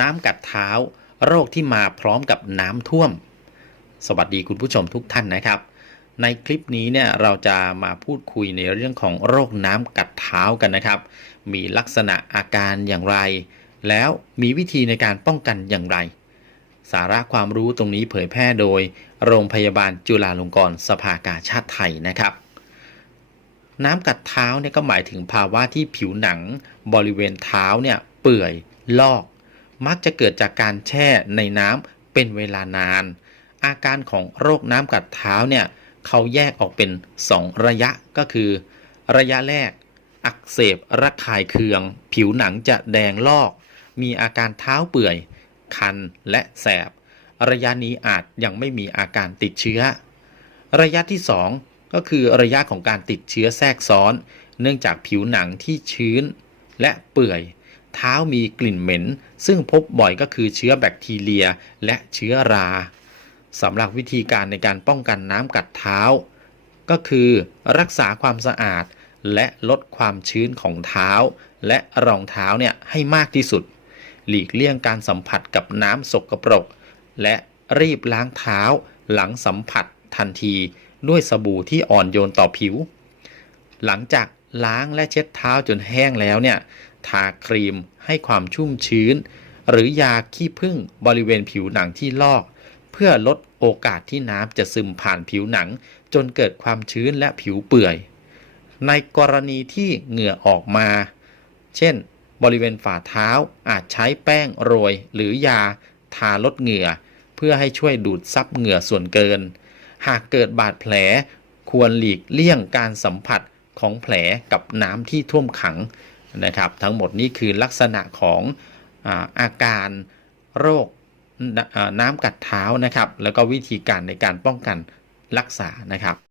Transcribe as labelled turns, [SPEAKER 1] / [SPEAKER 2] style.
[SPEAKER 1] น้ำกัดเท้า โรคที่มาพร้อมกับน้ำท่วม สวัสดีคุณผู้ชมทุกท่านนะครับ ในคลิปนี้เนี่ยเราจะมาพูดคุยในเรื่องของโรคน้ำกัดเท้ากันนะครับ มีลักษณะอาการอย่างไร แล้วมีวิธีในการป้องกันอย่างไร สาระความรู้ตรงนี้เผยแพร่โดย โรงพยาบาลจุฬาลงกรณ์สภากาชาติไทยนะครับน้ำกัดเท้าเนี่ยก็หมายถึงภาวะที่ผิวหนังบริเวณเท้าเนี่ยเปื่อยลอก มักจะเกิดจากการแช่ในน้ำเป็นเวลานาน อาการของโรคน้ำกัดเท้าเนี่ยเขาแยกออกเป็น 2 ระยะก็คือ ระยะแรก อักเสบระคายเคือง ผิวหนังจะแดงลอก มีอาการเท้าเปื่อย คันและแสบ ระยะนี้อาจยังไม่มีอาการติดเชื้อ ระยะที่ 2 ก็คือระยะของการติดเชื้อแทรกซ้อน เนื่องจากผิวหนังที่ชื้นและเปื่อย เท้ามีกลิ่นเหม็น ซึ่งพบบ่อยก็คือเชื้อแบคทีเรียและเชื้อราสำหรับวิธีการในการป้องกันน้ำกัดเท้า ก็คือรักษาความสะอาดและลดความชื้นของเท้า และรองเท้าเนี่ยให้มากที่สุด หลีกเลี่ยงการสัมผัสกับน้ำสกปรก และรีบล้างเท้าหลังสัมผัสทันทีด้วยสบู่ที่อ่อนโยนต่อผิว หลังจากล้างและเช็ดเท้าจนแห้งแล้วเนี่ย ทาครีม ให้ความชุ่มชื้น หรือยาขี้ผึ้งบริเวณผิวหนังที่ลอก เพื่อลดโอกาสที่น้ำจะซึมผ่านผิวหนัง จนเกิดความชื้นและผิวเปื่อย ในกรณีที่เหงื่อออกมา เช่น บริเวณฝ่าเท้าอาจใช้แป้งโรย หรือยาทาลดเหงื่อ เพื่อให้ช่วยดูดซับเหงื่อส่วนเกิน หากเกิดบาดแผลควรหลีกเลี่ยงการสัมผัสของแผลกับน้ำที่ท่วมขัง นะครับทั้งหมดนี้คือลักษณะของอาการโรคน้ำกัดเท้านะครับ แล้วก็วิธีการในการป้องกันรักษานะครับ